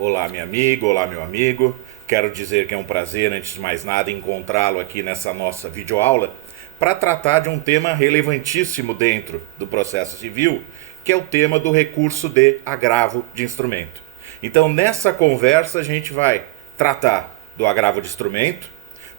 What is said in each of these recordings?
Olá, minha amiga, olá, meu amigo. Quero dizer que é um prazer, antes de mais nada, encontrá-lo aqui nessa nossa videoaula para tratar de um tema relevantíssimo dentro do processo civil, que é o tema do recurso de agravo de instrumento. Então, nessa conversa, a gente vai tratar do agravo de instrumento,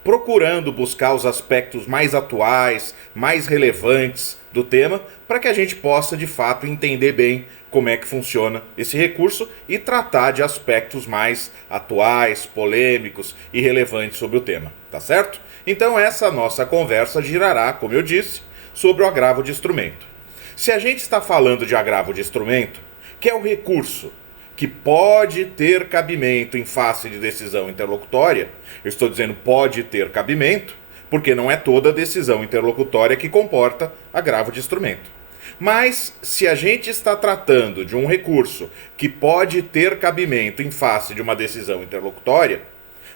procurando buscar os aspectos mais atuais, mais relevantes do tema, para que a gente possa de fato entender bem como é que funciona esse recurso e tratar de aspectos mais atuais, polêmicos e relevantes sobre o tema, tá certo? Então essa nossa conversa girará, como eu disse, sobre o agravo de instrumento. Se a gente está falando de agravo de instrumento, que é o recurso que pode ter cabimento em face de decisão interlocutória, eu estou dizendo pode ter cabimento, porque não é toda decisão interlocutória que comporta agravo de instrumento. Mas, se a gente está tratando de um recurso que pode ter cabimento em face de uma decisão interlocutória,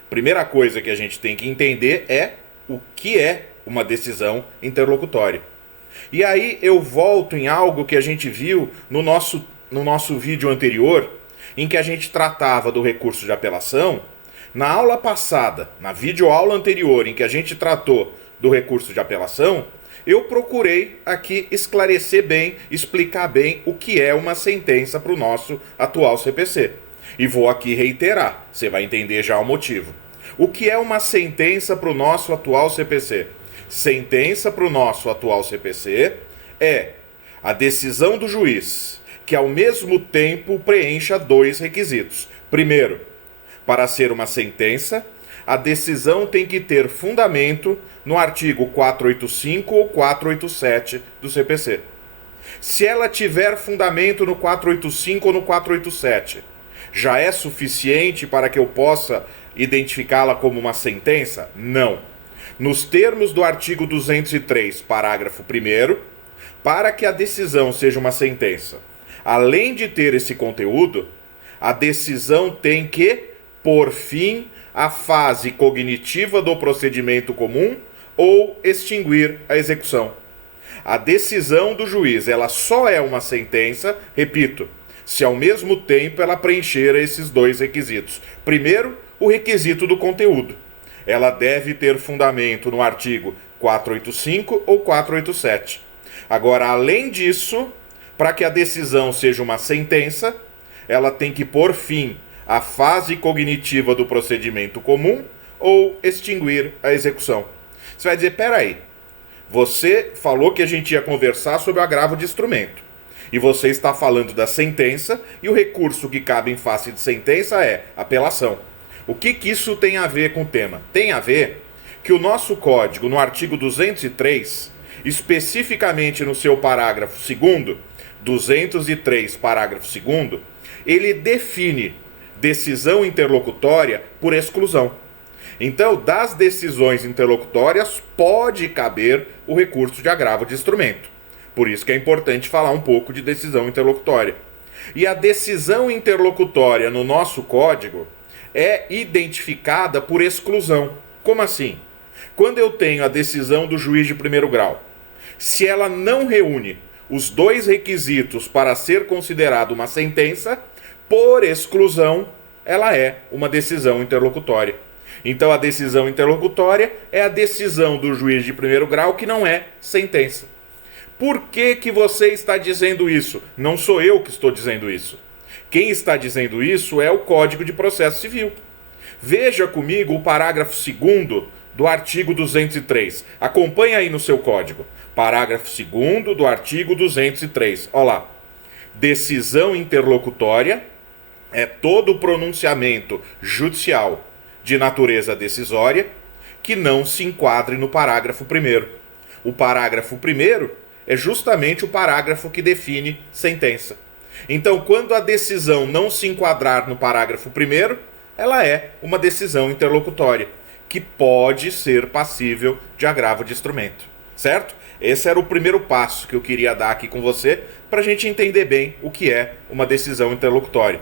a primeira coisa que a gente tem que entender é o que é uma decisão interlocutória. E aí eu volto em algo que a gente viu no nosso vídeo anterior, em que a gente tratava do recurso de apelação. Na aula passada, na videoaula anterior, em que a gente tratou do recurso de apelação, eu procurei aqui esclarecer bem, explicar bem o que é uma sentença para o nosso atual CPC. E vou aqui reiterar, você vai entender já o motivo. O que é uma sentença para o nosso atual CPC? Sentença para o nosso atual CPC é a decisão do juiz que ao mesmo tempo preencha dois requisitos. Primeiro, para ser uma sentença, a decisão tem que ter fundamento no artigo 485 ou 487 do CPC. Se ela tiver fundamento no 485 ou no 487, já é suficiente para que eu possa identificá-la como uma sentença? Não. Nos termos do artigo 203, parágrafo 1º, para que a decisão seja uma sentença, além de ter esse conteúdo, a decisão tem que por fim a fase cognitiva do procedimento comum ou extinguir a execução. A decisão do juiz, ela só é uma sentença, repito, se ao mesmo tempo ela preencher esses dois requisitos. Primeiro, o requisito do conteúdo. Ela deve ter fundamento no artigo 485 ou 487. Agora, além disso, para que a decisão seja uma sentença, ela tem que pôr fim à fase cognitiva do procedimento comum ou extinguir a execução. Você vai dizer, peraí, você falou que a gente ia conversar sobre o agravo de instrumento. E você está falando da sentença, e o recurso que cabe em face de sentença é apelação. O que isso tem a ver com o tema? Tem a ver que o nosso código, no artigo 203, especificamente no seu parágrafo 2º, 203, parágrafo 2º, ele define decisão interlocutória por exclusão. Então, das decisões interlocutórias pode caber o recurso de agravo de instrumento. Por isso que é importante falar um pouco de decisão interlocutória. E a decisão interlocutória no nosso código é identificada por exclusão. Como assim? Quando eu tenho a decisão do juiz de primeiro grau, se ela não reúne os dois requisitos para ser considerado uma sentença, por exclusão, ela é uma decisão interlocutória. Então a decisão interlocutória é a decisão do juiz de primeiro grau que não é sentença. Por que você está dizendo isso? Não sou eu que estou dizendo isso. Quem está dizendo isso é o Código de Processo Civil. Veja comigo o parágrafo 2º do artigo 203. Acompanhe aí no seu código. Parágrafo 2º do artigo 203. Olha lá. Decisão interlocutória é todo pronunciamento judicial de natureza decisória que não se enquadre no parágrafo 1º. O parágrafo 1º é justamente o parágrafo que define sentença. Então, quando a decisão não se enquadrar no parágrafo 1º, ela é uma decisão interlocutória, que pode ser passível de agravo de instrumento. Certo? Esse era o primeiro passo que eu queria dar aqui com você, para a gente entender bem o que é uma decisão interlocutória.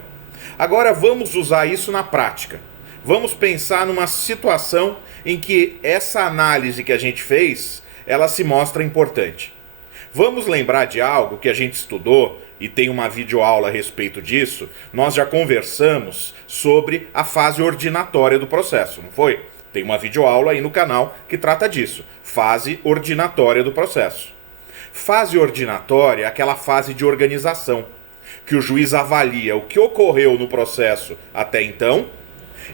Agora vamos usar isso na prática. Vamos pensar numa situação em que essa análise que a gente fez, ela se mostra importante. Vamos lembrar de algo que a gente estudou e tem uma videoaula a respeito disso. Nós já conversamos sobre a fase ordinatória do processo, não foi? Tem uma videoaula aí no canal que trata disso. Fase ordinatória do processo. Fase ordinatória é aquela fase de organização, que o juiz avalia o que ocorreu no processo até então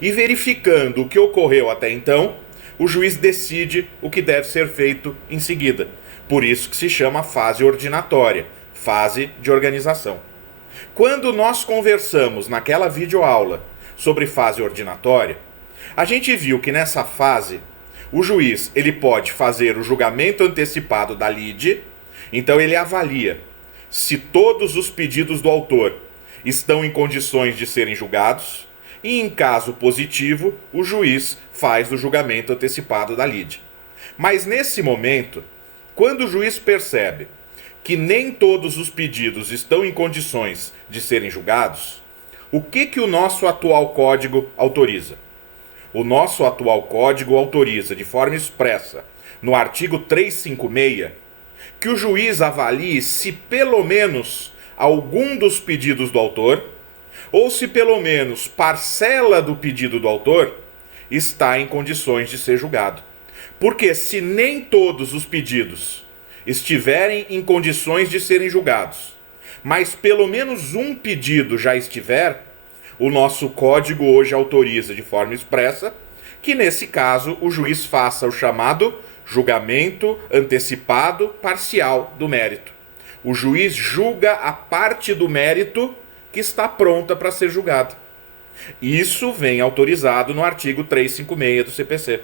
e, verificando o que ocorreu até então, o juiz decide o que deve ser feito em seguida. Por isso que se chama fase ordinatória, fase de organização. Quando nós conversamos naquela videoaula sobre fase ordinatória, a gente viu que nessa fase o juiz ele pode fazer o julgamento antecipado da lide, então ele avalia se todos os pedidos do autor estão em condições de serem julgados e, em caso positivo, o juiz faz o julgamento antecipado da lide. Mas nesse momento, quando o juiz percebe que nem todos os pedidos estão em condições de serem julgados, o que o nosso atual código autoriza? O nosso atual código autoriza de forma expressa, no artigo 356, que o juiz avalie se pelo menos algum dos pedidos do autor, ou se pelo menos parcela do pedido do autor, está em condições de ser julgado. Porque se nem todos os pedidos estiverem em condições de serem julgados, mas pelo menos um pedido já estiver, o nosso código hoje autoriza de forma expressa que, nesse caso, o juiz faça o chamado julgamento antecipado parcial do mérito. O juiz julga a parte do mérito que está pronta para ser julgada. Isso vem autorizado no artigo 356 do CPC.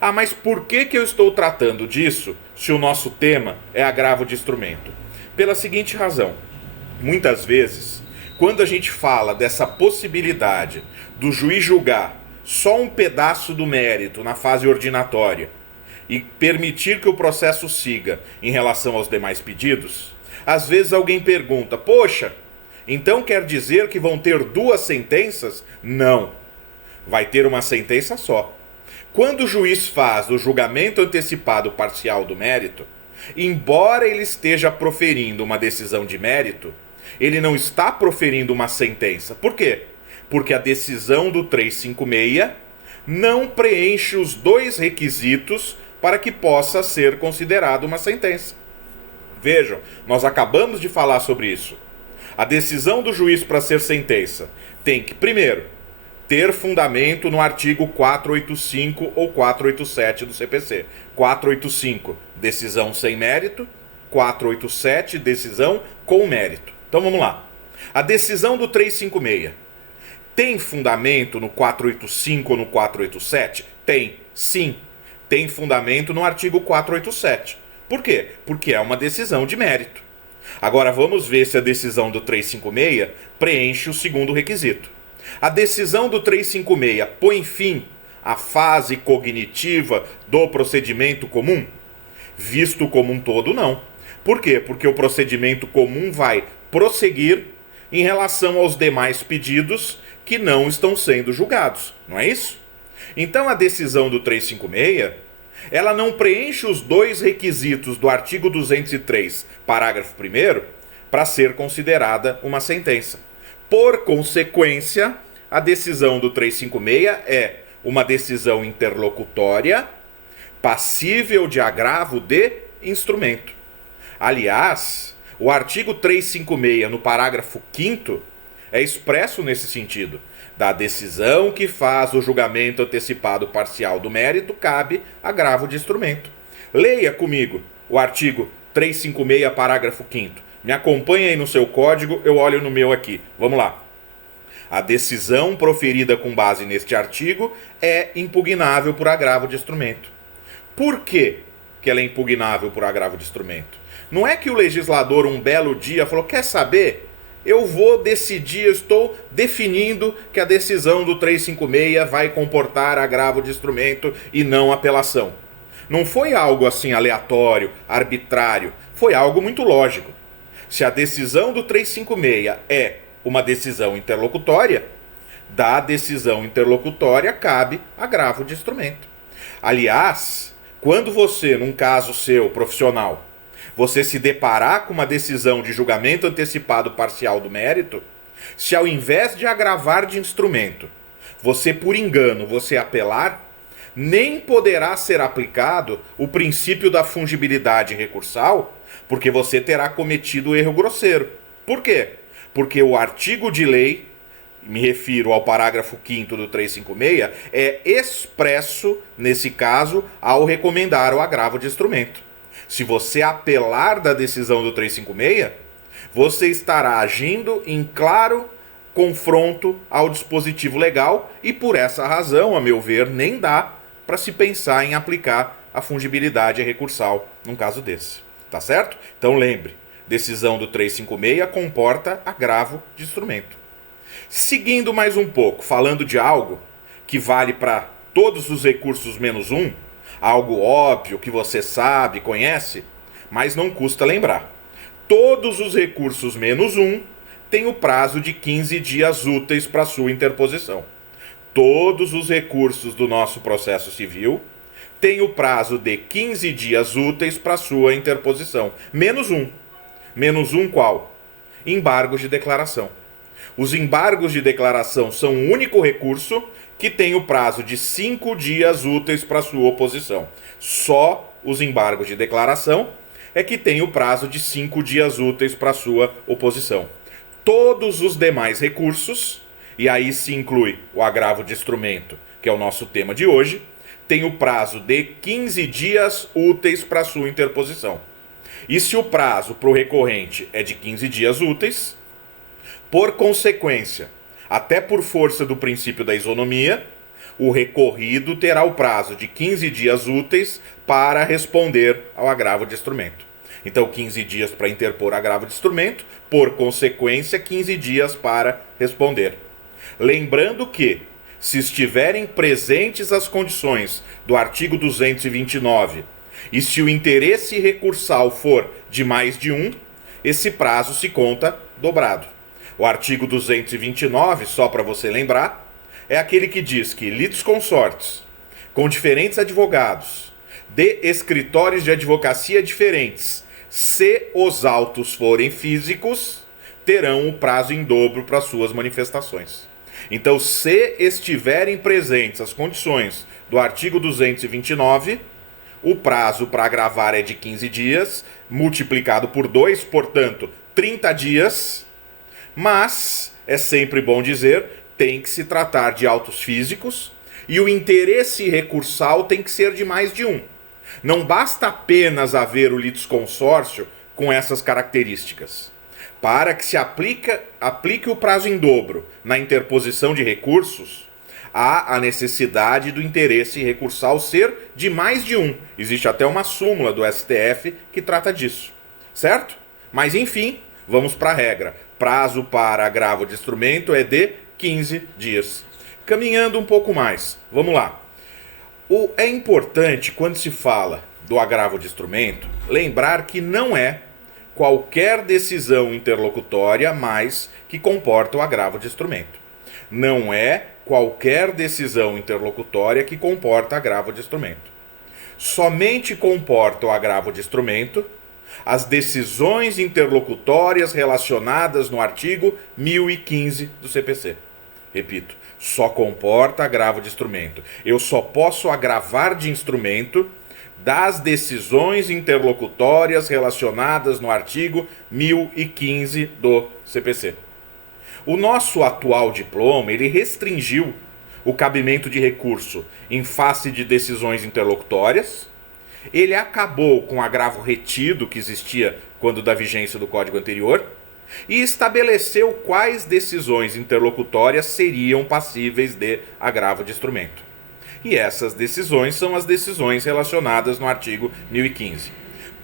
Ah, mas por que eu estou tratando disso se o nosso tema é agravo de instrumento? Pela seguinte razão. Muitas vezes, quando a gente fala dessa possibilidade do juiz julgar só um pedaço do mérito na fase ordinatória e permitir que o processo siga em relação aos demais pedidos, às vezes alguém pergunta, poxa, então quer dizer que vão ter duas sentenças? Não, vai ter uma sentença só. Quando o juiz faz o julgamento antecipado parcial do mérito, embora ele esteja proferindo uma decisão de mérito, ele não está proferindo uma sentença. Por quê? Porque a decisão do 356 não preenche os dois requisitos para que possa ser considerado uma sentença. Vejam, nós acabamos de falar sobre isso. A decisão do juiz para ser sentença tem que, primeiro, ter fundamento no artigo 485 ou 487 do CPC. 485, decisão sem mérito. 487, decisão com mérito. Então vamos lá. A decisão do 356 tem fundamento no 485 ou no 487? Tem, sim. Tem fundamento no artigo 487. Por quê? Porque é uma decisão de mérito. Agora vamos ver se a decisão do 356 preenche o segundo requisito. A decisão do 356 põe fim à fase cognitiva do procedimento comum? Visto como um todo, não. Por quê? Porque o procedimento comum vai prosseguir em relação aos demais pedidos que não estão sendo julgados, não é isso? Então a decisão do 356, ela não preenche os dois requisitos do artigo 203, parágrafo 1º, para ser considerada uma sentença. Por consequência, a decisão do 356 é uma decisão interlocutória, passível de agravo de instrumento. Aliás, o artigo 356, no parágrafo 5º, é expresso nesse sentido. Da decisão que faz o julgamento antecipado parcial do mérito, cabe agravo de instrumento. Leia comigo o artigo 356, parágrafo 5º. Me acompanhe aí no seu código, eu olho no meu aqui. Vamos lá. A decisão proferida com base neste artigo é impugnável por agravo de instrumento. Por quê que ela é impugnável por agravo de instrumento? Não é que o legislador um belo dia falou, quer saber? Eu vou decidir, eu estou definindo que a decisão do 356 vai comportar agravo de instrumento e não apelação. Não foi algo assim aleatório, arbitrário, foi algo muito lógico. Se a decisão do 356 é uma decisão interlocutória, da decisão interlocutória cabe agravo de instrumento. Aliás, quando você, num caso seu profissional, você se deparar com uma decisão de julgamento antecipado parcial do mérito, se ao invés de agravar de instrumento, você por engano, você apelar, nem poderá ser aplicado o princípio da fungibilidade recursal, porque você terá cometido erro grosseiro. Por quê? Porque o artigo de lei, me refiro ao parágrafo 5º do 356, é expresso, nesse caso, ao recomendar o agravo de instrumento. Se você apelar da decisão do 356, você estará agindo em claro confronto ao dispositivo legal e, por essa razão, a meu ver, nem dá para se pensar em aplicar a fungibilidade recursal num caso desse. Tá certo? Então lembre, decisão do 356 comporta agravo de instrumento. Seguindo mais um pouco, falando de algo que vale para todos os recursos menos um, algo óbvio que você sabe, conhece, mas não custa lembrar. Todos os recursos menos um têm o prazo de 15 dias úteis para sua interposição. Todos os recursos do nosso processo civil têm o prazo de 15 dias úteis para sua interposição. Menos um. Menos um qual? Embargos de declaração. Os embargos de declaração são o único recurso que tem o prazo de 5 dias úteis para sua oposição. Só os embargos de declaração é que tem o prazo de 5 dias úteis para sua oposição. Todos os demais recursos, e aí se inclui o agravo de instrumento, que é o nosso tema de hoje, tem o prazo de 15 dias úteis para sua interposição. E se o prazo para o recorrente é de 15 dias úteis, por consequência, até por força do princípio da isonomia, o recorrido terá o prazo de 15 dias úteis para responder ao agravo de instrumento. Então, 15 dias para interpor agravo de instrumento, por consequência, 15 dias para responder. Lembrando que, se estiverem presentes as condições do artigo 229 e se o interesse recursal for de mais de um, esse prazo se conta dobrado. O artigo 229, só para você lembrar, é aquele que diz que litisconsortes com diferentes advogados de escritórios de advocacia diferentes, se os autos forem físicos, terão o prazo em dobro para suas manifestações. Então, se estiverem presentes as condições do artigo 229, o prazo para agravar é de 15 dias, multiplicado por 2, portanto, 30 dias, mas, é sempre bom dizer, tem que se tratar de autos físicos e o interesse recursal tem que ser de mais de um. Não basta apenas haver o litisconsórcio com essas características. Para que se aplique o prazo em dobro na interposição de recursos, há a necessidade do interesse recursal ser de mais de um. Existe até uma súmula do STF que trata disso, certo? Mas enfim, vamos para a regra. Prazo para agravo de instrumento é de 15 dias. Caminhando um pouco mais, vamos lá. É importante, quando se fala do agravo de instrumento, lembrar que não é qualquer decisão interlocutória mais que comporta o agravo de instrumento. Não é qualquer decisão interlocutória que comporta agravo de instrumento. Somente comporta o agravo de instrumento as decisões interlocutórias relacionadas no artigo 1015 do CPC. Repito, só comporta agravo de instrumento. Eu só posso agravar de instrumento das decisões interlocutórias relacionadas no artigo 1015 do CPC. O nosso atual diploma, ele restringiu o cabimento de recurso em face de decisões interlocutórias. Ele acabou com o agravo retido que existia quando da vigência do Código anterior e estabeleceu quais decisões interlocutórias seriam passíveis de agravo de instrumento. E essas decisões são as decisões relacionadas no artigo 1015.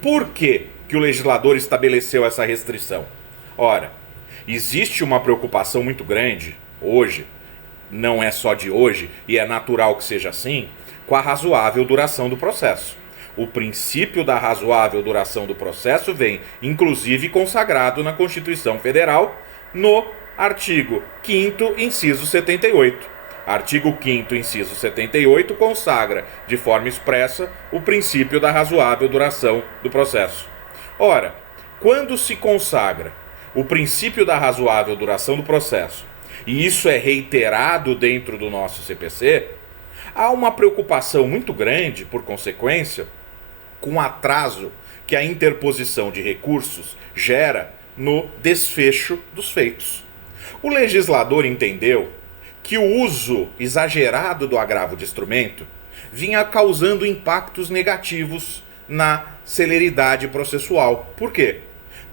Por que o legislador estabeleceu essa restrição? Ora, existe uma preocupação muito grande hoje, não é só de hoje, e é natural que seja assim, com a razoável duração do processo. O princípio da razoável duração do processo vem, inclusive, consagrado na Constituição Federal, no artigo 5º, inciso 78. Artigo 5º, inciso 78, consagra, de forma expressa, o princípio da razoável duração do processo. Ora, quando se consagra o princípio da razoável duração do processo, e isso é reiterado dentro do nosso CPC, há uma preocupação muito grande, por consequência, com o atraso que a interposição de recursos gera no desfecho dos feitos. O legislador entendeu que o uso exagerado do agravo de instrumento vinha causando impactos negativos na celeridade processual. Por quê?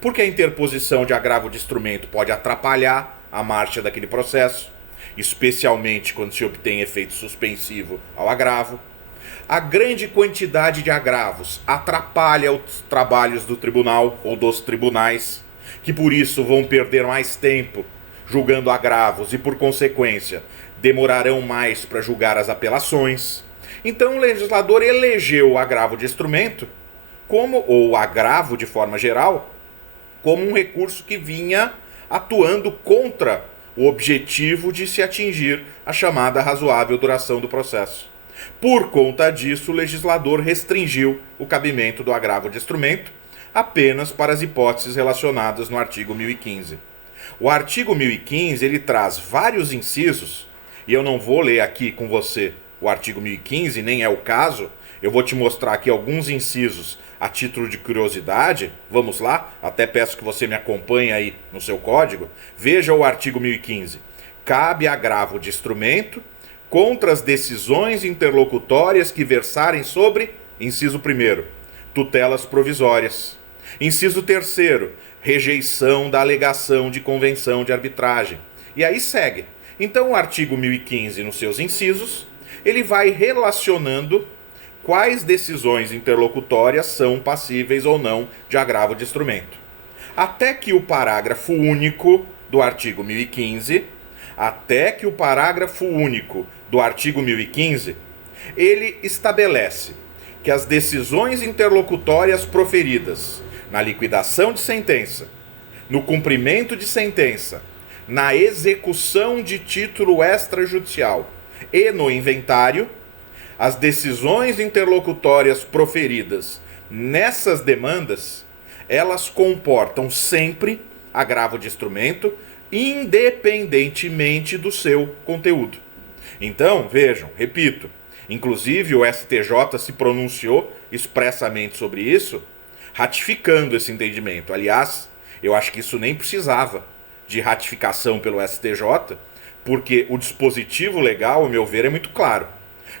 Porque a interposição de agravo de instrumento pode atrapalhar a marcha daquele processo, especialmente quando se obtém efeito suspensivo ao agravo. A grande quantidade de agravos atrapalha os trabalhos do tribunal ou dos tribunais, que por isso vão perder mais tempo julgando agravos e, por consequência, demorarão mais para julgar as apelações. Então o legislador elegeu o agravo de instrumento, ou o agravo de forma geral, como um recurso que vinha atuando contra o objetivo de se atingir a chamada razoável duração do processo. Por conta disso, o legislador restringiu o cabimento do agravo de instrumento apenas para as hipóteses relacionadas no artigo 1015. O artigo 1015 ele traz vários incisos, e eu não vou ler aqui com você o artigo 1015, nem é o caso. Eu vou te mostrar aqui alguns incisos a título de curiosidade. Vamos lá, até peço que você me acompanhe aí no seu código. Veja o artigo 1015. Cabe agravo de instrumento contra as decisões interlocutórias que versarem sobre, inciso 1º, tutelas provisórias. Inciso 3º, rejeição da alegação de convenção de arbitragem. E aí segue. Então o artigo 1015, nos seus incisos, ele vai relacionando quais decisões interlocutórias são passíveis ou não de agravo de instrumento. Até que o parágrafo único do artigo 1015, ele estabelece que as decisões interlocutórias proferidas na liquidação de sentença, no cumprimento de sentença, na execução de título extrajudicial e no inventário, as decisões interlocutórias proferidas nessas demandas, elas comportam sempre agravo de instrumento, independentemente do seu conteúdo. Então, vejam, repito, inclusive o STJ se pronunciou expressamente sobre isso, ratificando esse entendimento. Aliás, eu acho que isso nem precisava de ratificação pelo STJ, porque o dispositivo legal, ao meu ver, é muito claro.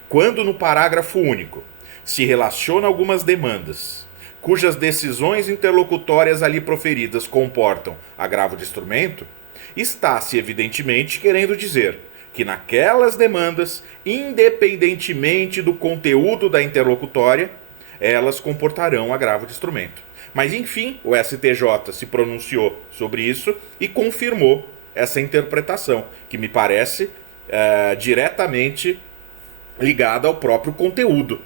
Quando no parágrafo único se relaciona algumas demandas, cujas decisões interlocutórias ali proferidas comportam agravo de instrumento, está-se evidentemente querendo dizer que naquelas demandas, independentemente do conteúdo da interlocutória, elas comportarão agravo de instrumento. Mas enfim, o STJ se pronunciou sobre isso e confirmou essa interpretação, que me parece diretamente ligada ao próprio conteúdo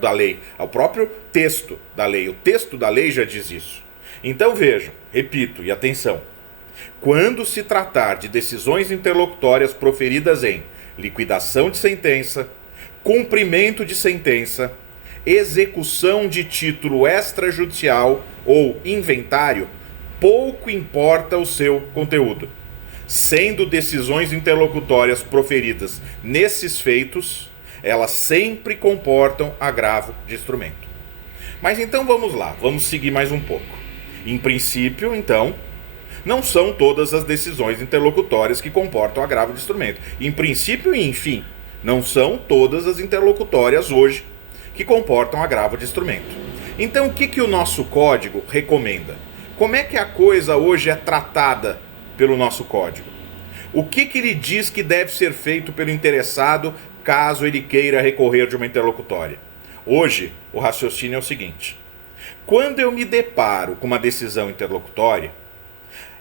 da lei, ao próprio texto da lei. O texto da lei já diz isso. Então vejam, repito e atenção, quando se tratar de decisões interlocutórias proferidas em liquidação de sentença, cumprimento de sentença, execução de título extrajudicial ou inventário, pouco importa o seu conteúdo. Sendo decisões interlocutórias proferidas nesses feitos, elas sempre comportam agravo de instrumento. Mas então vamos lá, vamos seguir mais um pouco. Em princípio, então, não são todas as decisões interlocutórias que comportam agravo de instrumento. Em princípio e enfim, não são todas as interlocutórias hoje que comportam agravo de instrumento. Então o que o nosso código recomenda? Como é que a coisa hoje é tratada pelo nosso código? O que ele diz que deve ser feito pelo interessado caso ele queira recorrer de uma interlocutória? Hoje, o raciocínio é o seguinte: quando eu me deparo com uma decisão interlocutória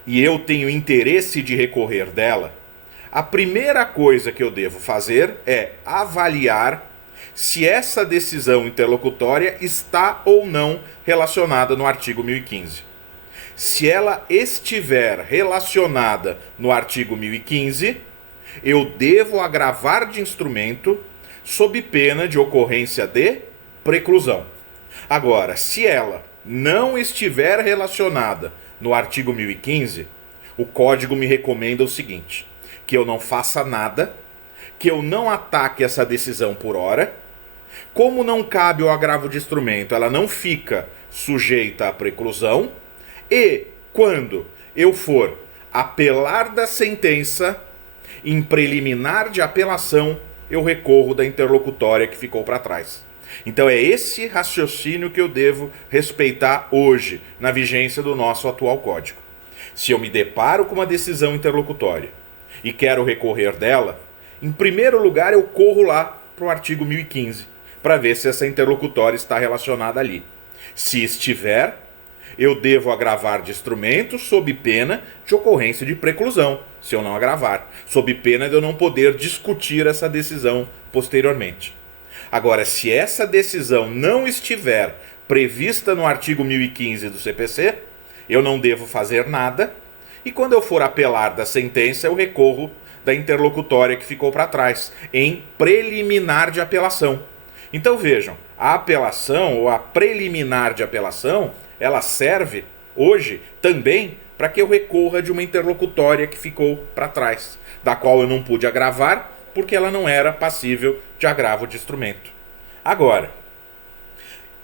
e eu tenho interesse de recorrer dela, a primeira coisa que eu devo fazer é avaliar se essa decisão interlocutória está ou não relacionada no artigo 1015. Se ela estiver relacionada no artigo 1015, eu devo agravar de instrumento sob pena de ocorrência de preclusão. Agora, se ela não estiver relacionada no artigo 1015, o Código me recomenda o seguinte: que eu não faça nada, que eu não ataque essa decisão por hora. Como não cabe o agravo de instrumento, ela não fica sujeita à preclusão. E quando eu for apelar da sentença, em preliminar de apelação, eu recorro da interlocutória que ficou para trás. Então é esse raciocínio que eu devo respeitar hoje, na vigência do nosso atual Código. Se eu me deparo com uma decisão interlocutória e quero recorrer dela, em primeiro lugar eu corro lá para o artigo 1015, para ver se essa interlocutória está relacionada ali. Se estiver, eu devo agravar de instrumento sob pena de ocorrência de preclusão, se eu não agravar, sob pena de eu não poder discutir essa decisão posteriormente. Agora, se essa decisão não estiver prevista no artigo 1015 do CPC, eu não devo fazer nada, e quando eu for apelar da sentença, eu recorro da interlocutória que ficou para trás, em preliminar de apelação. Então vejam, a apelação ou a preliminar de apelação, ela serve hoje também para que eu recorra de uma interlocutória que ficou para trás, da qual eu não pude agravar porque ela não era passível de agravo de instrumento. Agora,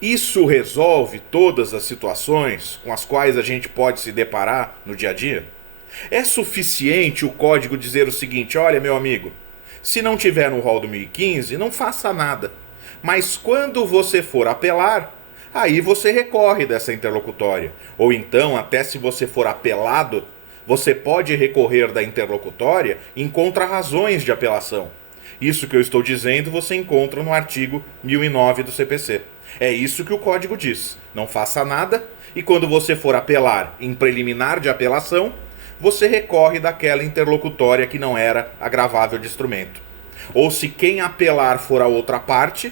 isso resolve todas as situações com as quais a gente pode se deparar no dia a dia? É suficiente o Código dizer o seguinte: olha, meu amigo, se não tiver no rol do 1015, não faça nada. Mas quando você for apelar, aí você recorre dessa interlocutória. Ou então, até se você for apelado, você pode recorrer da interlocutória em contrarrazões de apelação. Isso que eu estou dizendo você encontra no artigo 1009 do CPC. É isso que o Código diz. Não faça nada, e quando você for apelar em preliminar de apelação, você recorre daquela interlocutória que não era agravável de instrumento. Ou se quem apelar for a outra parte,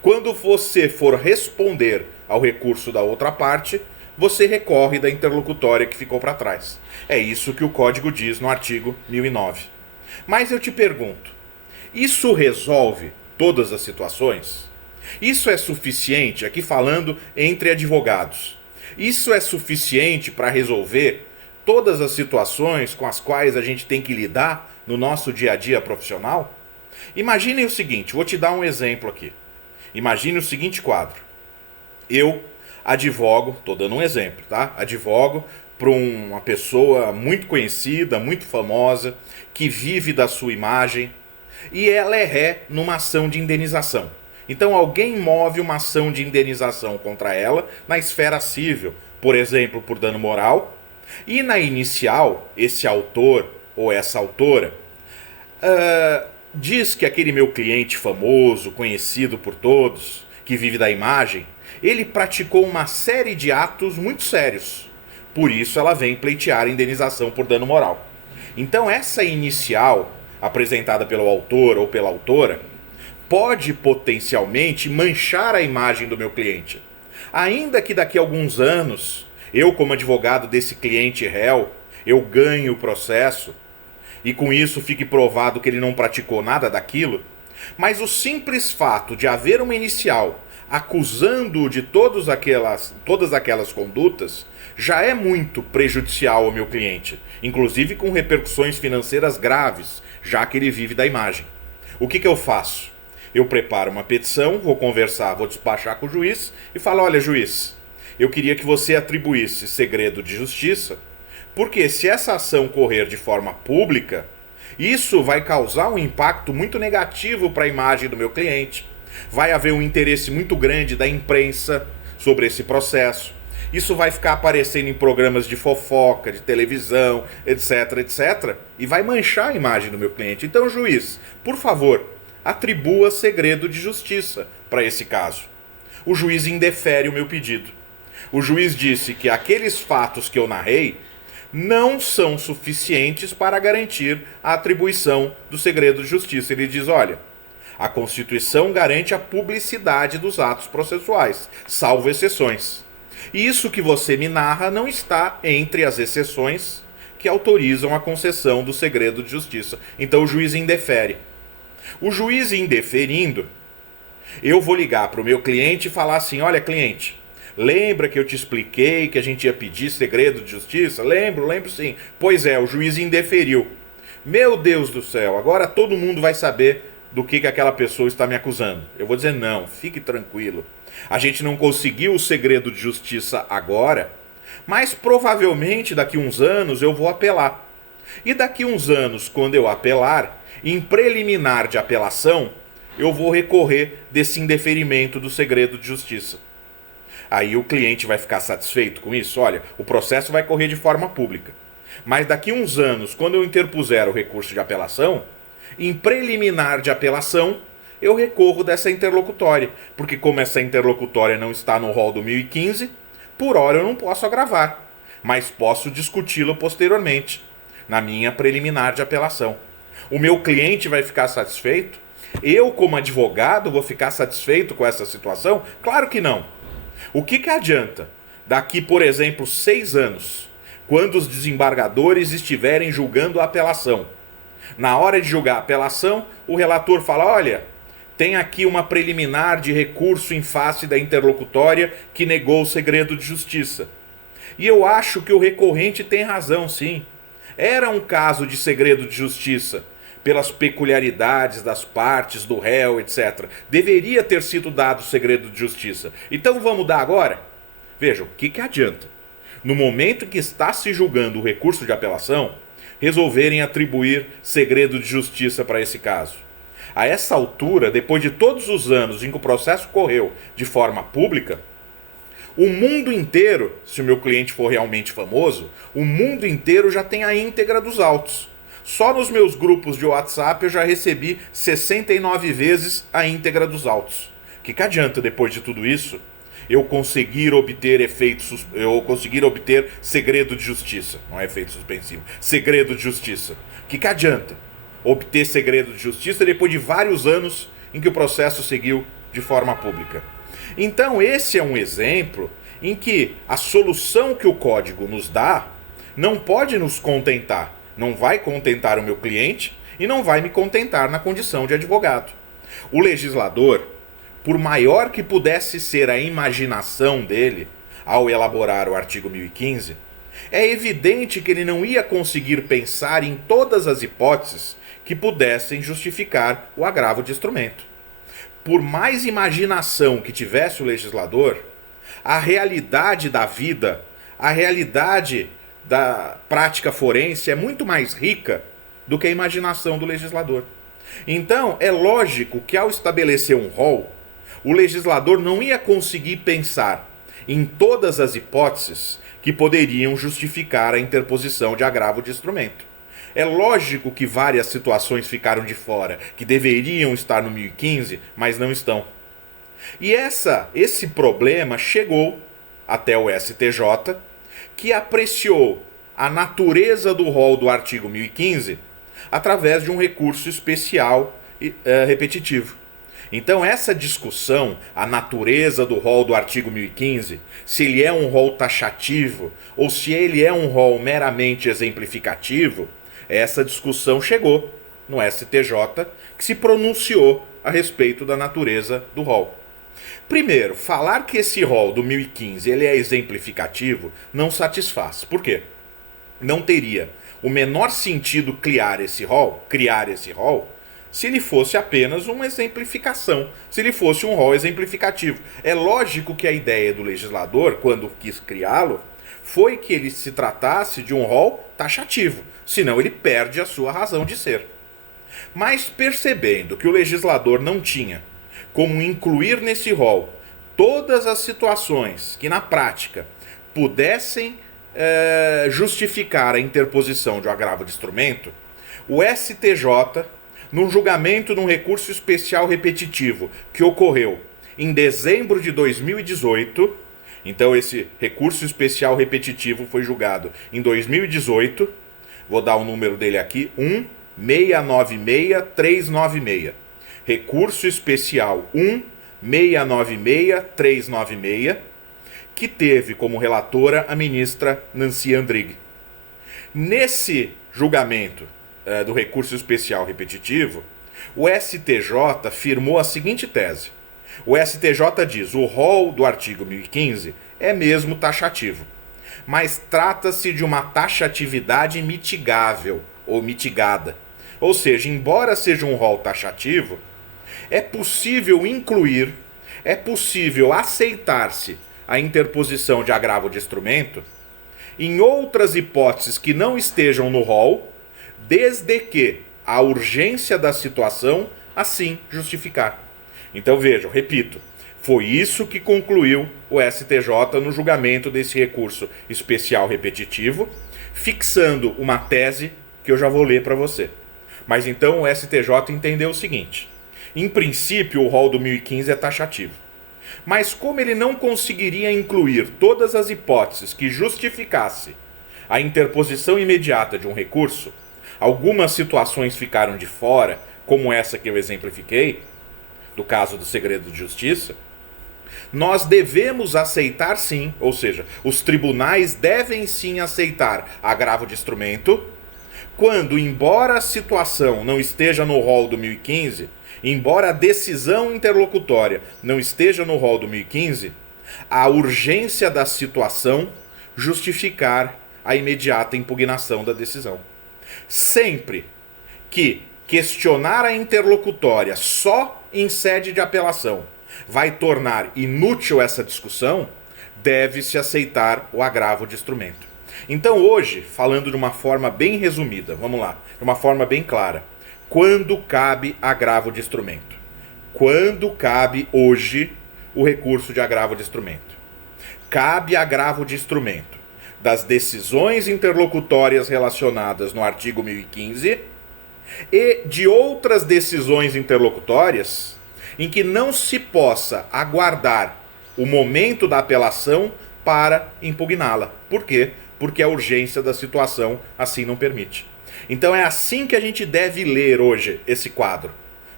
quando você for responder ao recurso da outra parte, você recorre da interlocutória que ficou para trás. É isso que o Código diz no artigo 1009. Mas eu te pergunto, isso resolve todas as situações? Isso é suficiente, aqui falando entre advogados, isso é suficiente para resolver todas as situações com as quais a gente tem que lidar no nosso dia a dia profissional? Imaginem o seguinte, vou te dar um exemplo aqui. Imagine o seguinte quadro. Eu advogo, estou dando um exemplo, tá? Advogo para uma pessoa muito conhecida, muito famosa, que vive da sua imagem, e ela é ré numa ação de indenização. Então alguém move uma ação de indenização contra ela na esfera civil, por exemplo, por dano moral, e na inicial, esse autor ou essa autora diz que aquele meu cliente famoso, conhecido por todos, que vive da imagem, ele praticou uma série de atos muito sérios. Por isso ela vem pleitear a indenização por dano moral. Então essa inicial, apresentada pelo autor ou pela autora, pode potencialmente manchar a imagem do meu cliente. Ainda que daqui a alguns anos, eu como advogado desse cliente réu, eu ganhe o processo, e com isso fique provado que ele não praticou nada daquilo, mas o simples fato de haver uma inicial acusando-o de todas aquelas condutas já é muito prejudicial ao meu cliente, inclusive com repercussões financeiras graves, já que ele vive da imagem. O que eu faço? Eu preparo uma petição, vou conversar, vou despachar com o juiz e falo: olha, juiz, eu queria que você atribuísse segredo de justiça, porque se essa ação correr de forma pública, isso vai causar um impacto muito negativo para a imagem do meu cliente. Vai haver um interesse muito grande da imprensa sobre esse processo. Isso vai ficar aparecendo em programas de fofoca, de televisão, etc, etc. E vai manchar a imagem do meu cliente. Então, juiz, por favor, atribua segredo de justiça para esse caso. O juiz indefere o meu pedido. O juiz disse que aqueles fatos que eu narrei não são suficientes para garantir a atribuição do segredo de justiça. Ele diz: olha, a Constituição garante a publicidade dos atos processuais, salvo exceções. E isso que você me narra não está entre as exceções que autorizam a concessão do segredo de justiça. Então o juiz indefere. O juiz indeferindo, eu vou ligar para o meu cliente e falar assim: olha, cliente, Lembra que eu te expliquei que a gente ia pedir segredo de justiça? Lembro sim. Pois é, o juiz indeferiu. Meu Deus do céu, agora todo mundo vai saber do que aquela pessoa está me acusando. Eu vou dizer não, fique tranquilo. A gente não conseguiu o segredo de justiça agora, mas provavelmente daqui uns anos eu vou apelar. E daqui uns anos, quando eu apelar, em preliminar de apelação, eu vou recorrer desse indeferimento do segredo de justiça. Aí o cliente vai ficar satisfeito com isso? Olha, o processo vai correr de forma pública. Mas daqui uns anos, quando eu interpuser o recurso de apelação, em preliminar de apelação, eu recorro dessa interlocutória. Porque como essa interlocutória não está no rol do 1015, por hora eu não posso agravar. Mas posso discuti-lo posteriormente, na minha preliminar de apelação. O meu cliente vai ficar satisfeito? Eu, como advogado, vou ficar satisfeito com essa situação? Claro que não. O que adianta? Daqui, por exemplo, 6 anos, quando os desembargadores estiverem julgando a apelação. Na hora de julgar a apelação, o relator fala, olha, tem aqui uma preliminar de recurso em face da interlocutória que negou o segredo de justiça. E eu acho que o recorrente tem razão, sim. Era um caso de segredo de justiça, pelas peculiaridades das partes, do réu, etc. Deveria ter sido dado o segredo de justiça. Então vamos dar agora? Veja, o que adianta? No momento em que está se julgando o recurso de apelação, resolverem atribuir segredo de justiça para esse caso. A essa altura, depois de todos os anos em que o processo correu de forma pública, o mundo inteiro, se o meu cliente for realmente famoso, o mundo inteiro já tem a íntegra dos autos. Só nos meus grupos de WhatsApp eu já recebi 69 vezes a íntegra dos autos. Que adianta, depois de tudo isso, eu conseguir obter segredo de justiça? Não é efeito suspensivo. Segredo de justiça. Que adianta obter segredo de justiça depois de vários anos em que o processo seguiu de forma pública? Então esse é um exemplo em que a solução que o código nos dá não pode nos contentar. Não vai contentar o meu cliente e não vai me contentar na condição de advogado. O legislador, por maior que pudesse ser a imaginação dele ao elaborar o artigo 1015, é evidente que ele não ia conseguir pensar em todas as hipóteses que pudessem justificar o agravo de instrumento. Por mais imaginação que tivesse o legislador, a realidade da vida, a realidade da prática forense é muito mais rica do que a imaginação do legislador. Então, é lógico que ao estabelecer um rol, o legislador não ia conseguir pensar em todas as hipóteses que poderiam justificar a interposição de agravo de instrumento. É lógico que várias situações ficaram de fora, que deveriam estar no 1015, mas não estão. E esse problema chegou até o STJ, que apreciou a natureza do rol do artigo 1015 através de um recurso especial repetitivo. Então essa discussão, a natureza do rol do artigo 1015, se ele é um rol taxativo ou se ele é um rol meramente exemplificativo, essa discussão chegou no STJ, que se pronunciou a respeito da natureza do rol. Primeiro, falar que esse rol do 1015 ele é exemplificativo não satisfaz. Por quê? Não teria o menor sentido criar esse rol, se ele fosse apenas uma exemplificação, se ele fosse um rol exemplificativo. É lógico que a ideia do legislador, quando quis criá-lo, foi que ele se tratasse de um rol taxativo, senão ele perde a sua razão de ser. Mas percebendo que o legislador não tinha como incluir nesse rol todas as situações que na prática pudessem justificar a interposição de um agravo de instrumento, o STJ, num julgamento de um recurso especial repetitivo que ocorreu em dezembro de 2018, então esse recurso especial repetitivo foi julgado em 2018, vou dar o número dele aqui, 1696396. Recurso especial 1696396, que teve como relatora a ministra Nancy Andrighi. Nesse julgamento do recurso especial repetitivo, o STJ firmou a seguinte tese. O STJ diz: o rol do artigo 1015 é mesmo taxativo. Mas trata-se de uma taxatividade mitigável ou mitigada. Ou seja, embora seja um rol taxativo, é possível incluir, é possível aceitar-se a interposição de agravo de instrumento em outras hipóteses que não estejam no rol, desde que a urgência da situação assim justificar. Então vejam, repito, foi isso que concluiu o STJ no julgamento desse recurso especial repetitivo, fixando uma tese que eu já vou ler para você. Mas então o STJ entendeu o seguinte: em princípio o rol do 1015 é taxativo. Mas como ele não conseguiria incluir todas as hipóteses que justificasse a interposição imediata de um recurso, algumas situações ficaram de fora, como essa que eu exemplifiquei, do caso do segredo de justiça, nós devemos aceitar sim, ou seja, os tribunais devem sim aceitar agravo de instrumento, quando, embora a situação não esteja no rol do 1015, embora a decisão interlocutória não esteja no rol do 1015, a urgência da situação justificar a imediata impugnação da decisão. Sempre que questionar a interlocutória só em sede de apelação vai tornar inútil essa discussão, deve-se aceitar o agravo de instrumento. Então hoje, falando de uma forma bem resumida, vamos lá, de uma forma bem clara, quando cabe agravo de instrumento? Quando cabe hoje o recurso de agravo de instrumento? Cabe agravo de instrumento das decisões interlocutórias relacionadas no artigo 1015 e de outras decisões interlocutórias em que não se possa aguardar o momento da apelação para impugná-la. Por quê? Porque a urgência da situação assim não permite. Então é assim que a gente deve ler hoje esse quadro.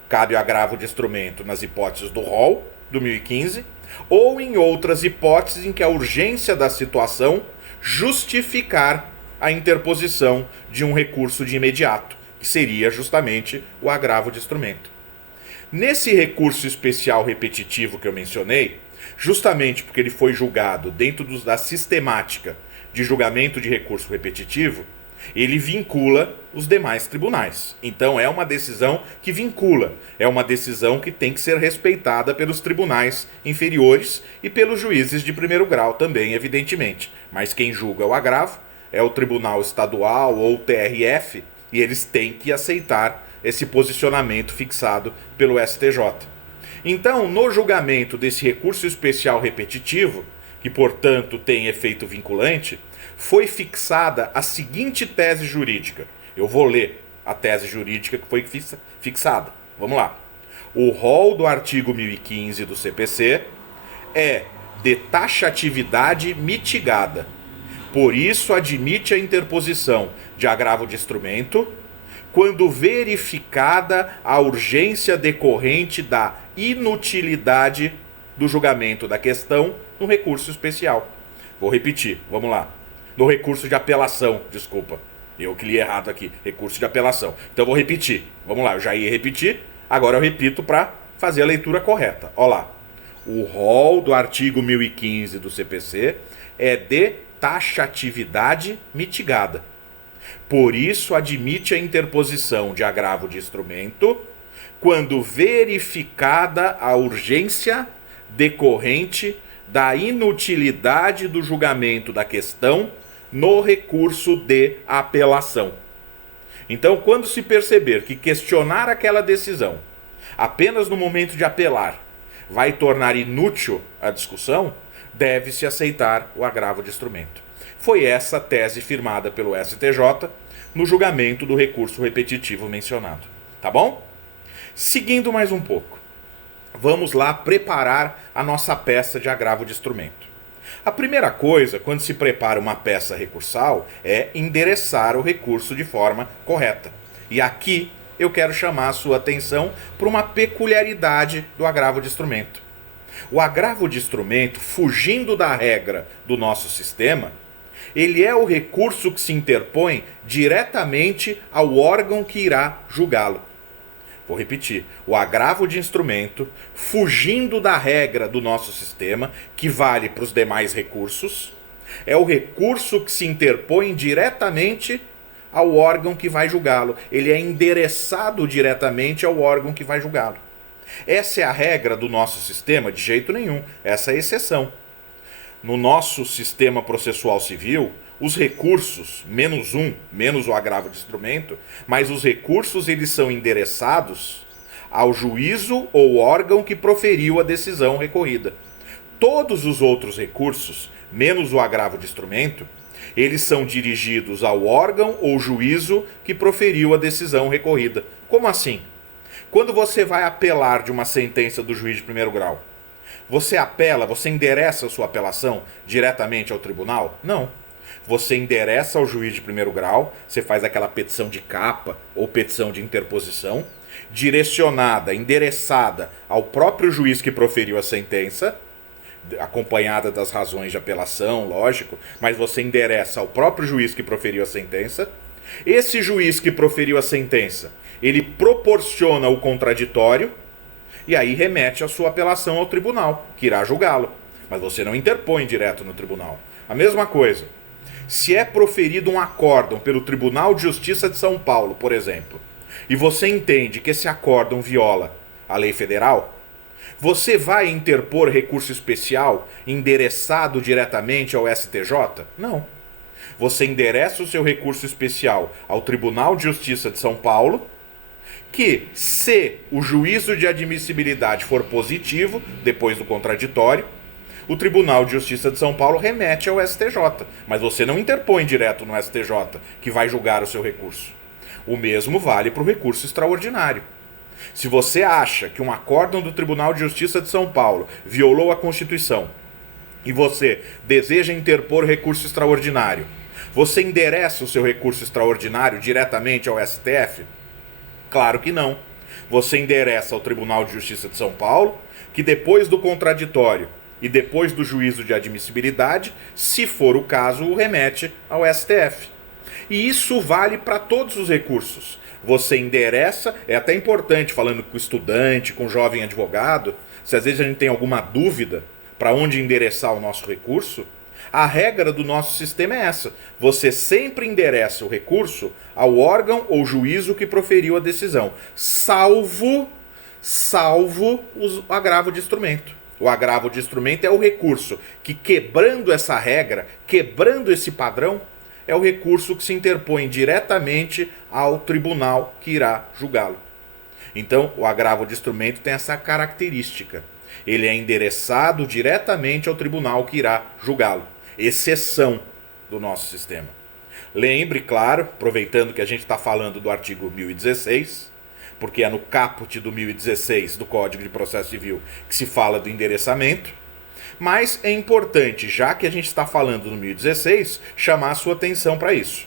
Cabe o agravo de instrumento nas hipóteses do rol, do 1015, ou em outras hipóteses em que a urgência da situação justificar a interposição de um recurso de imediato, que seria justamente o agravo de instrumento. Nesse recurso especial repetitivo que eu mencionei, justamente porque ele foi julgado dentro da sistemática de julgamento de recurso repetitivo, ele vincula os demais tribunais. Então é uma decisão que vincula, é uma decisão que tem que ser respeitada pelos tribunais inferiores e pelos juízes de primeiro grau também, evidentemente. Mas quem julga o agravo é o Tribunal Estadual ou o TRF, e eles têm que aceitar esse posicionamento fixado pelo STJ. Então, no julgamento desse recurso especial repetitivo, que portanto tem efeito vinculante, foi fixada a seguinte tese jurídica. Eu vou ler a tese jurídica que foi fixada. Vamos lá. O rol do artigo 1015 do CPC é de taxatividade mitigada. Por isso admite a interposição de agravo de instrumento quando verificada a urgência decorrente da inutilidade do julgamento da questão no recurso especial. Vou repetir, vamos lá. No recurso de apelação, desculpa. Eu que li errado aqui. Recurso de apelação. Então vou repetir. Vamos lá, eu já ia repetir. Agora eu repito para fazer a leitura correta. Olha lá. O rol do artigo 1015 do CPC é de taxatividade mitigada. Por isso admite a interposição de agravo de instrumento quando verificada a urgência decorrente da inutilidade do julgamento da questão no recurso de apelação. Então, quando se perceber que questionar aquela decisão apenas no momento de apelar vai tornar inútil a discussão, deve-se aceitar o agravo de instrumento. Foi essa a tese firmada pelo STJ no julgamento do recurso repetitivo mencionado. Tá bom? Seguindo mais um pouco, vamos lá preparar a nossa peça de agravo de instrumento. A primeira coisa, quando se prepara uma peça recursal, é endereçar o recurso de forma correta. E aqui eu quero chamar a sua atenção para uma peculiaridade do agravo de instrumento. O agravo de instrumento, fugindo da regra do nosso sistema, ele é o recurso que se interpõe diretamente ao órgão que irá julgá-lo. Vou repetir. O agravo de instrumento, fugindo da regra do nosso sistema, que vale para os demais recursos, é o recurso que se interpõe diretamente ao órgão que vai julgá-lo. Ele é endereçado diretamente ao órgão que vai julgá-lo. Essa é a regra do nosso sistema? De jeito nenhum. Essa é a exceção. No nosso sistema processual civil, os recursos, menos o agravo de instrumento, mas os recursos eles são endereçados ao juízo ou órgão que proferiu a decisão recorrida. Todos os outros recursos, menos o agravo de instrumento, eles são dirigidos ao órgão ou juízo que proferiu a decisão recorrida. Como assim? Quando você vai apelar de uma sentença do juiz de primeiro grau, você apela, você endereça a sua apelação diretamente ao tribunal? Não. Você endereça ao juiz de primeiro grau, você faz aquela petição de capa ou petição de interposição, direcionada, endereçada ao próprio juiz que proferiu a sentença, acompanhada das razões de apelação, lógico, mas você endereça ao próprio juiz que proferiu a sentença. Esse juiz que proferiu a sentença, ele proporciona o contraditório e aí remete a sua apelação ao tribunal, que irá julgá-lo. Mas você não interpõe direto no tribunal. A mesma coisa, se é proferido um acórdão pelo Tribunal de Justiça de São Paulo, por exemplo, e você entende que esse acórdão viola a lei federal, você vai interpor recurso especial endereçado diretamente ao STJ? Não. Você endereça o seu recurso especial ao Tribunal de Justiça de São Paulo, que, se o juízo de admissibilidade for positivo, depois do contraditório, o Tribunal de Justiça de São Paulo remete ao STJ. Mas você não interpõe direto no STJ, que vai julgar o seu recurso. O mesmo vale para o recurso extraordinário. Se você acha que um acórdão do Tribunal de Justiça de São Paulo violou a Constituição e você deseja interpor recurso extraordinário, você endereça o seu recurso extraordinário diretamente ao STF? Claro que não. Você endereça ao Tribunal de Justiça de São Paulo, que depois do contraditório e depois do juízo de admissibilidade, se for o caso, o remete ao STF. E isso vale para todos os recursos. Você endereça, é até importante, falando com o estudante, com o jovem advogado, se às vezes a gente tem alguma dúvida para onde endereçar o nosso recurso, a regra do nosso sistema é essa. Você sempre endereça o recurso ao órgão ou juízo que proferiu a decisão, salvo o agravo de instrumento. O agravo de instrumento é o recurso que, quebrando essa regra, quebrando esse padrão, é o recurso que se interpõe diretamente ao tribunal que irá julgá-lo. Então, o agravo de instrumento tem essa característica. Ele é endereçado diretamente ao tribunal que irá julgá-lo. Exceção do nosso sistema. Lembre, claro, aproveitando que a gente está falando do artigo 1016, porque é no caput do 1016 do Código de Processo Civil que se fala do endereçamento, mas é importante, já que a gente está falando do 1016, chamar a sua atenção para isso.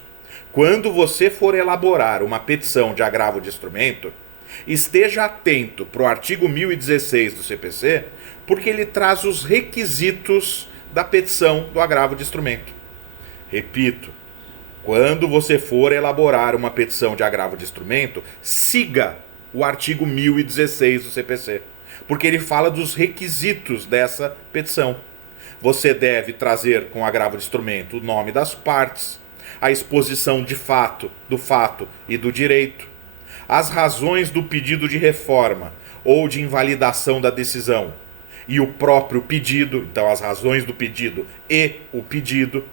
Quando você for elaborar uma petição de agravo de instrumento, esteja atento para o artigo 1016 do CPC, porque ele traz os requisitos da petição do agravo de instrumento. Repito, quando você for elaborar uma petição de agravo de instrumento, siga o artigo 1016 do CPC, porque ele fala dos requisitos dessa petição. Você deve trazer com agravo de instrumento o nome das partes, a exposição de fato, do fato e do direito, as razões do pedido de reforma ou de invalidação da decisão e o próprio pedido, então as razões do pedido e o pedido,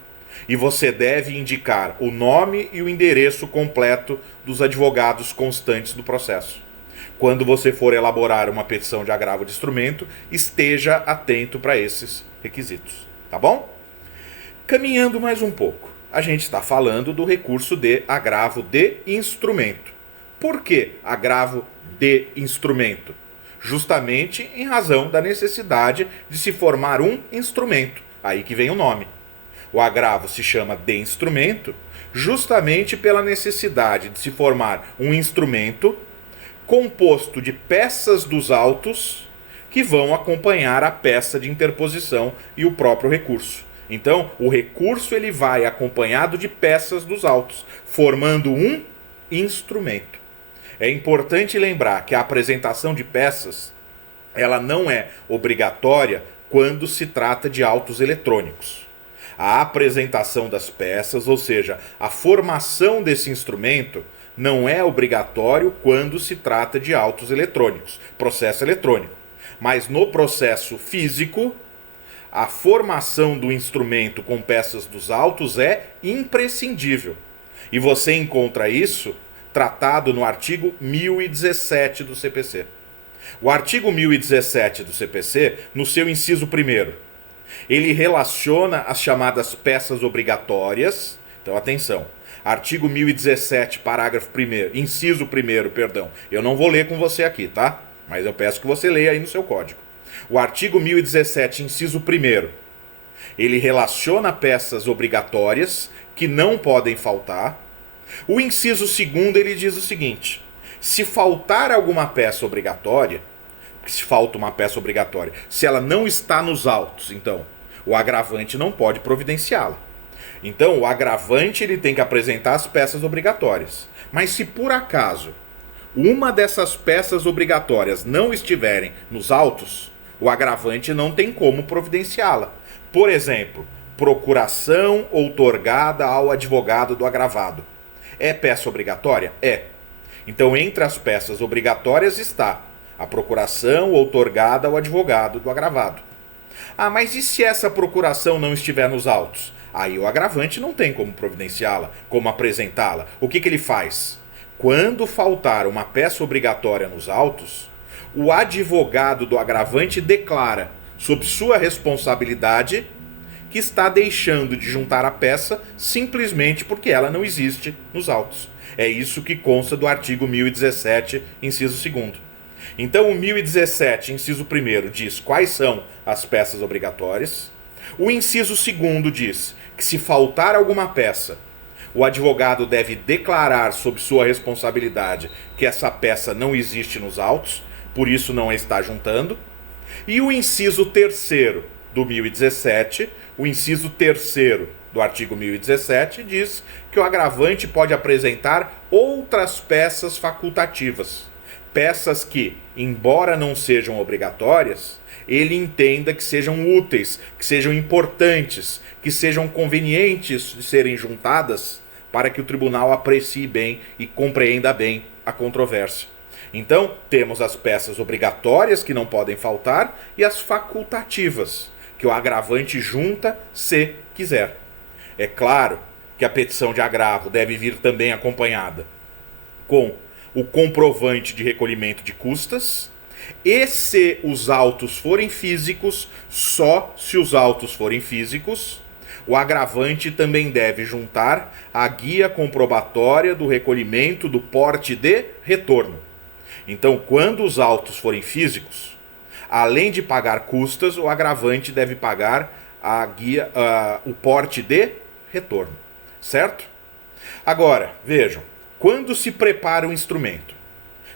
e você deve indicar o nome e o endereço completo dos advogados constantes do processo. Quando você for elaborar uma petição de agravo de instrumento, esteja atento para esses requisitos, tá bom? Caminhando mais um pouco, a gente está falando do recurso de agravo de instrumento. Por que agravo de instrumento? Justamente em razão da necessidade de se formar um instrumento. Aí que vem o nome. O agravo se chama de instrumento justamente pela necessidade de se formar um instrumento composto de peças dos autos que vão acompanhar a peça de interposição e o próprio recurso. Então, o recurso ele vai acompanhado de peças dos autos, formando um instrumento. É importante lembrar que a apresentação de peças ela não é obrigatória quando se trata de autos eletrônicos. A apresentação das peças, ou seja, a formação desse instrumento, não é obrigatório quando se trata de autos eletrônicos, processo eletrônico. Mas no processo físico, a formação do instrumento com peças dos autos é imprescindível. E você encontra isso tratado no artigo 1017 do CPC. O artigo 1017 do CPC, no seu inciso 1º, ele relaciona as chamadas peças obrigatórias. Então, atenção. Artigo 1017, parágrafo 1º, inciso 1º, perdão. Eu não vou ler com você aqui, tá? Mas eu peço que você leia aí no seu código. O artigo 1017, inciso 1º, ele relaciona peças obrigatórias que não podem faltar. O inciso 2º, ele diz o seguinte: se faltar alguma peça obrigatória, se falta uma peça obrigatória, se ela não está nos autos, então o agravante não pode providenciá-la. Então o agravante ele tem que apresentar as peças obrigatórias. Mas se por acaso uma dessas peças obrigatórias não estiverem nos autos, o agravante não tem como providenciá-la. Por exemplo, procuração outorgada ao advogado do agravado. É peça obrigatória? É. Então, entre as peças obrigatórias está a procuração outorgada ao advogado do agravado. Ah, mas e se essa procuração não estiver nos autos? Aí o agravante não tem como providenciá-la, como apresentá-la. O que ele faz? Quando faltar uma peça obrigatória nos autos, o advogado do agravante declara, sob sua responsabilidade, que está deixando de juntar a peça simplesmente porque ela não existe nos autos. É isso que consta do artigo 1017, inciso 2º. Então o 1017, inciso 1º, diz quais são as peças obrigatórias. O inciso 2º diz que se faltar alguma peça, o advogado deve declarar sob sua responsabilidade que essa peça não existe nos autos, por isso não a está juntando. E o inciso 3º do 1017, o inciso 3º do artigo 1017 diz que o agravante pode apresentar outras peças facultativas. Peças que, embora não sejam obrigatórias, ele entenda que sejam úteis, que sejam importantes, que sejam convenientes de serem juntadas para que o tribunal aprecie bem e compreenda bem a controvérsia. Então, temos as peças obrigatórias que não podem faltar e as facultativas, que o agravante junta se quiser. É claro que a petição de agravo deve vir também acompanhada com o comprovante de recolhimento de custas, e se os autos forem físicos, só se os autos forem físicos, o agravante também deve juntar a guia comprobatória do recolhimento do porte de retorno. Então, quando os autos forem físicos, além de pagar custas, o agravante deve pagar a guia, o porte de retorno, certo? Agora, vejam, quando se prepara o instrumento,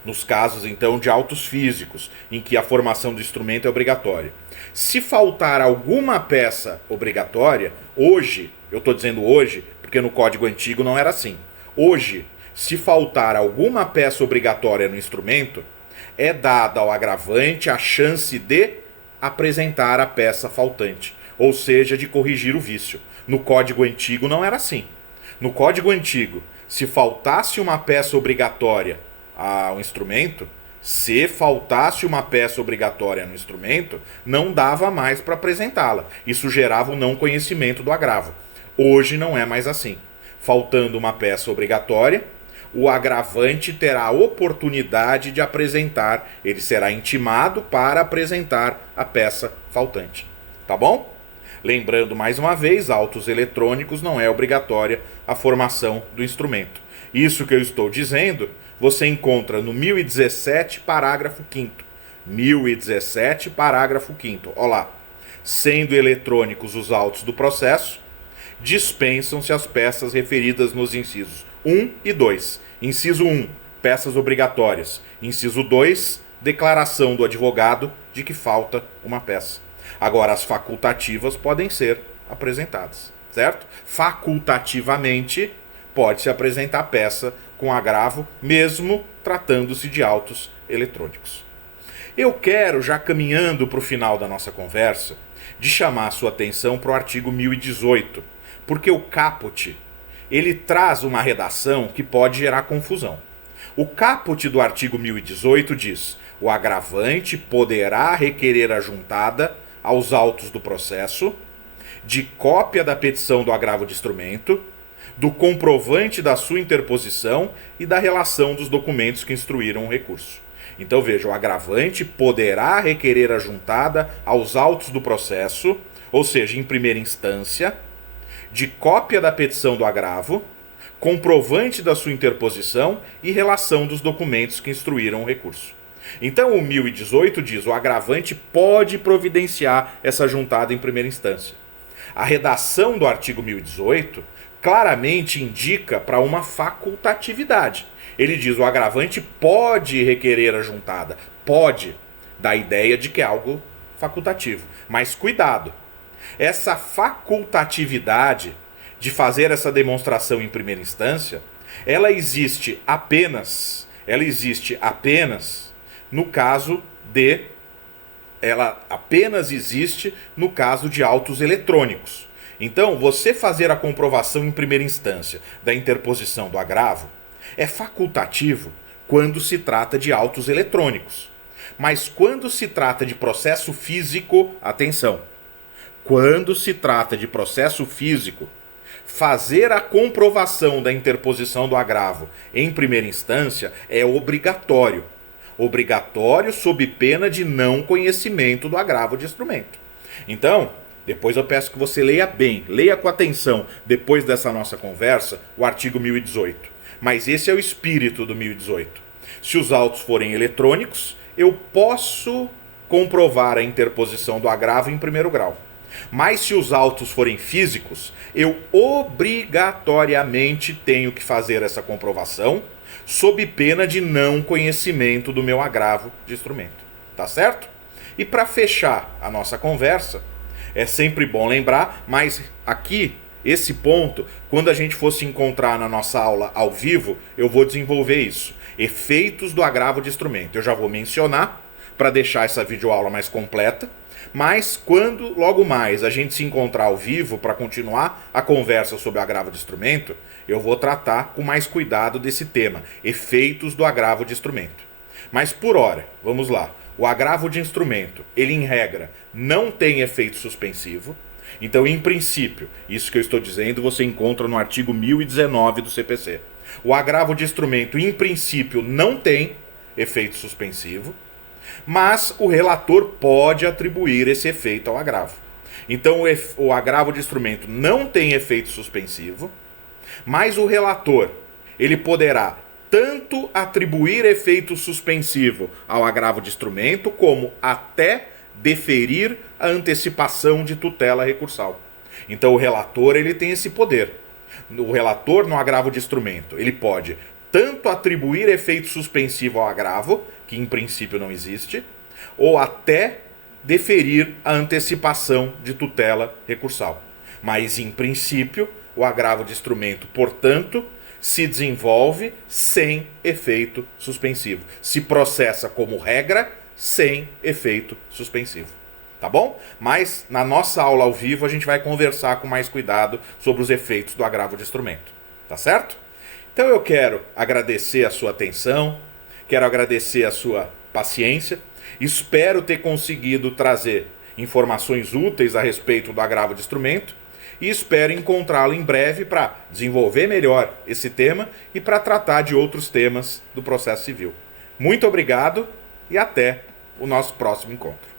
nos casos então de autos físicos, em que a formação do instrumento é obrigatória, se faltar alguma peça obrigatória, hoje, eu estou dizendo hoje, porque no código antigo não era assim, hoje, se faltar alguma peça obrigatória no instrumento, é dada ao agravante a chance de apresentar a peça faltante, ou seja, de corrigir o vício. No código antigo não era assim. No código antigo, se faltasse uma peça obrigatória ao instrumento, se faltasse uma peça obrigatória no instrumento, não dava mais para apresentá-la. Isso gerava o não conhecimento do agravo. Hoje não é mais assim. Faltando uma peça obrigatória, o agravante terá a oportunidade de apresentar, ele será intimado para apresentar a peça faltante. Tá bom? Lembrando mais uma vez, autos eletrônicos não é obrigatória a formação do instrumento. Isso que eu estou dizendo, você encontra no 1017, parágrafo 5º. 1017, parágrafo 5º. Olha lá. Sendo eletrônicos os autos do processo, dispensam-se as peças referidas nos incisos 1 e 2. Inciso 1, peças obrigatórias. Inciso 2, declaração do advogado de que falta uma peça. Agora, as facultativas podem ser apresentadas, certo? Facultativamente, pode-se apresentar peça com agravo, mesmo tratando-se de autos eletrônicos. Eu quero, já caminhando para o final da nossa conversa, de chamar a sua atenção para o artigo 1018, porque o caput, ele traz uma redação que pode gerar confusão. O caput do artigo 1018 diz: o agravante poderá requerer a juntada aos autos do processo de cópia da petição do agravo de instrumento, do comprovante da sua interposição e da relação dos documentos que instruíram o recurso. Então veja, o agravante poderá requerer a juntada aos autos do processo, ou seja, em primeira instância, de cópia da petição do agravo, comprovante da sua interposição e relação dos documentos que instruíram o recurso. Então o 1018 diz: o agravante pode providenciar essa juntada em primeira instância. A redação do artigo 1018 claramente indica para uma facultatividade. Ele diz: o agravante pode requerer a juntada. Pode, dá a ideia de que é algo facultativo. Mas cuidado, essa facultatividade de fazer essa demonstração em primeira instância, ela existe apenas no caso de autos eletrônicos. Então, você fazer a comprovação em primeira instância da interposição do agravo é facultativo quando se trata de autos eletrônicos. Mas quando se trata de processo físico, atenção, quando se trata de processo físico, fazer a comprovação da interposição do agravo em primeira instância é obrigatório. Obrigatório sob pena de não conhecimento do agravo de instrumento. Então, depois eu peço que você leia bem, leia com atenção, depois dessa nossa conversa, o artigo 1018. Mas esse é o espírito do 1018. Se os autos forem eletrônicos, eu posso comprovar a interposição do agravo em primeiro grau. Mas se os autos forem físicos, eu obrigatoriamente tenho que fazer essa comprovação sob pena de não conhecimento do meu agravo de instrumento. Tá certo? E para fechar a nossa conversa, é sempre bom lembrar, mas aqui, esse ponto, quando a gente for se encontrar na nossa aula ao vivo, eu vou desenvolver isso. Efeitos do agravo de instrumento. Eu já vou mencionar para deixar essa videoaula mais completa, mas quando logo mais a gente se encontrar ao vivo para continuar a conversa sobre o agravo de instrumento, eu vou tratar com mais cuidado desse tema, efeitos do agravo de instrumento. Mas por hora, vamos lá. O agravo de instrumento, ele em regra não tem efeito suspensivo. Então, em princípio, isso que eu estou dizendo você encontra no artigo 1019 do CPC. O agravo de instrumento, em princípio, não tem efeito suspensivo, mas o relator pode atribuir esse efeito ao agravo. Então, o agravo de instrumento não tem efeito suspensivo, mas o relator, ele poderá tanto atribuir efeito suspensivo ao agravo de instrumento, como até deferir a antecipação de tutela recursal. Então o relator, ele tem esse poder. O relator no agravo de instrumento, ele pode tanto atribuir efeito suspensivo ao agravo, que em princípio não existe, ou até deferir a antecipação de tutela recursal. Mas em princípio, o agravo de instrumento, portanto, se desenvolve sem efeito suspensivo. Se processa como regra, sem efeito suspensivo. Tá bom? Mas na nossa aula ao vivo a gente vai conversar com mais cuidado sobre os efeitos do agravo de instrumento. Tá certo? Então eu quero agradecer a sua atenção, quero agradecer a sua paciência, espero ter conseguido trazer informações úteis a respeito do agravo de instrumento e espero encontrá-lo em breve para desenvolver melhor esse tema e para tratar de outros temas do processo civil. Muito obrigado e até o nosso próximo encontro.